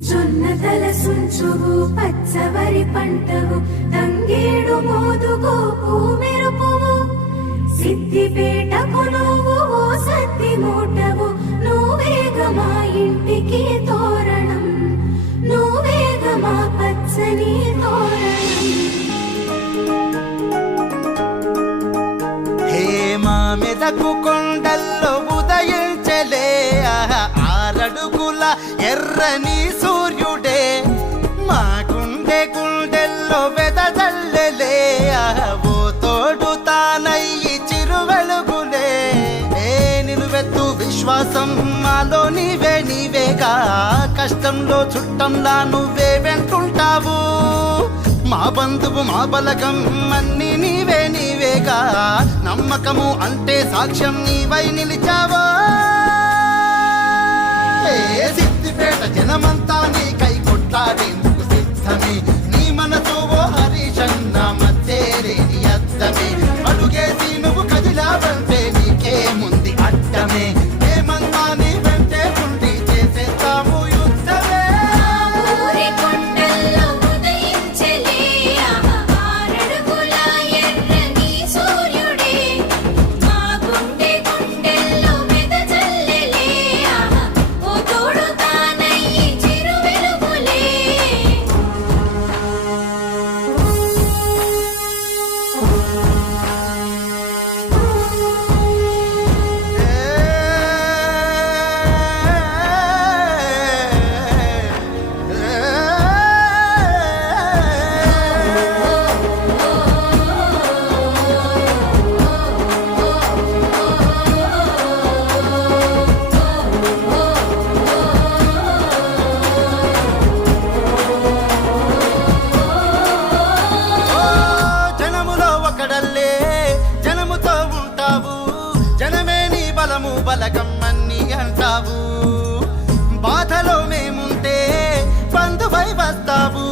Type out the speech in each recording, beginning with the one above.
జొన్నతల సుంచువు పచ్చవరి పంటవు తంగేడు మోదుగో పూమెరుపువు సిద్దిపేటకు నువ్వు ఓ సత్తి మూటవు నువ్వేగా మా ఇంటికి తోరణం నువ్వేగా మా పచ్చని తోరణం. హే మా మెదకు కొండల్లో ఉదయించలే ఆరడుగుల ఎర్రని సూర్యుడే మా గుండెల్లో వెదజల్లెలే ఓ తోడు తానయ్యి చిరువెలుగులే. ఏ నిలువెత్తు విశ్వాసం మాలో నీవేగా కష్టంలో చుట్టంలా నువ్వే వెంటుంటావు మా బంధువు మా బలగం అన్ని నీవేగా నమ్మకము అంటే సాక్ష్యం నీవై నిలిచావా. సిద్దిపేట జనమంతా నీ కై కొట్లాడేందుకు సిద్ధమే నీ మనసు ఓ హరీశన్న మధ్యేరేని అద్దమే అడుగేసి నువ్వు కదిలావంటే నీకే ముందు అడ్డమే ఏమన్నా నీ వెంటే ఉండి చేసేస్తాము యుద్ధమే. జనముతో ఉంటావు జనమే నీ బలము బలగం అన్ని అంటావు బాధలో మేముంటే బంధువై వస్తావు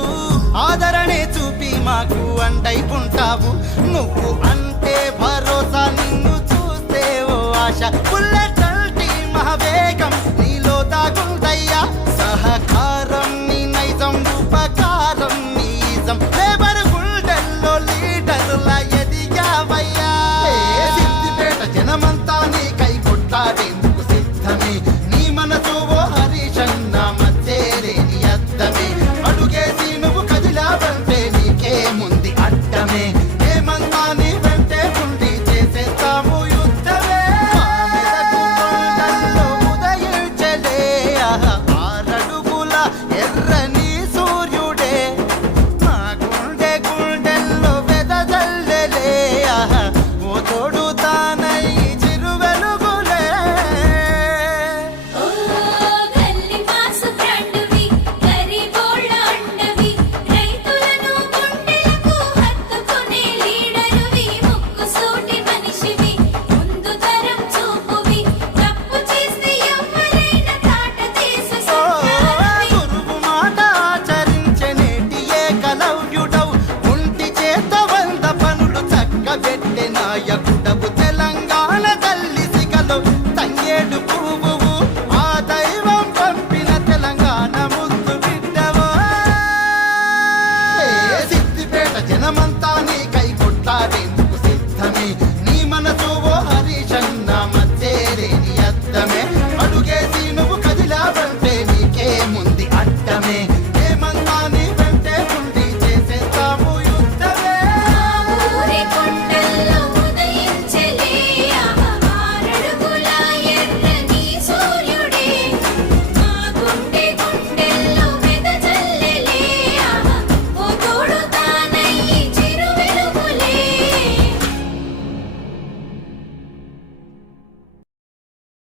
ఆదరణే చూపి మాకు అండై ఉంటావు నువ్వు అంటే భరోసా నిన్ను చూస్తే ఓ ఆశ బుల్లెట్ అల్టి మహావేగం నీలో దాగుందయ్యా సహకారం నీ నైజం ఉపకారం నీ ఇజం లేబర్ గుండెల్లో లీడర్లా ఎదిగావయ్యా. సిద్దిపేట జనమంతా నీ కై కొట్లాడేందుకు సిద్ధమే నీ మనసు ఓ హరీశన్న మధ్యేరేని అద్దమే అడుగేసి నువ్వు కదిలావంటే నీకే ముందు అడ్డమే ఏమన్నా నీ వెంటే ఉండి చేసేస్తాము యుద్ధమే. ఉదయించలే ఆరడుగుల ఎర్రని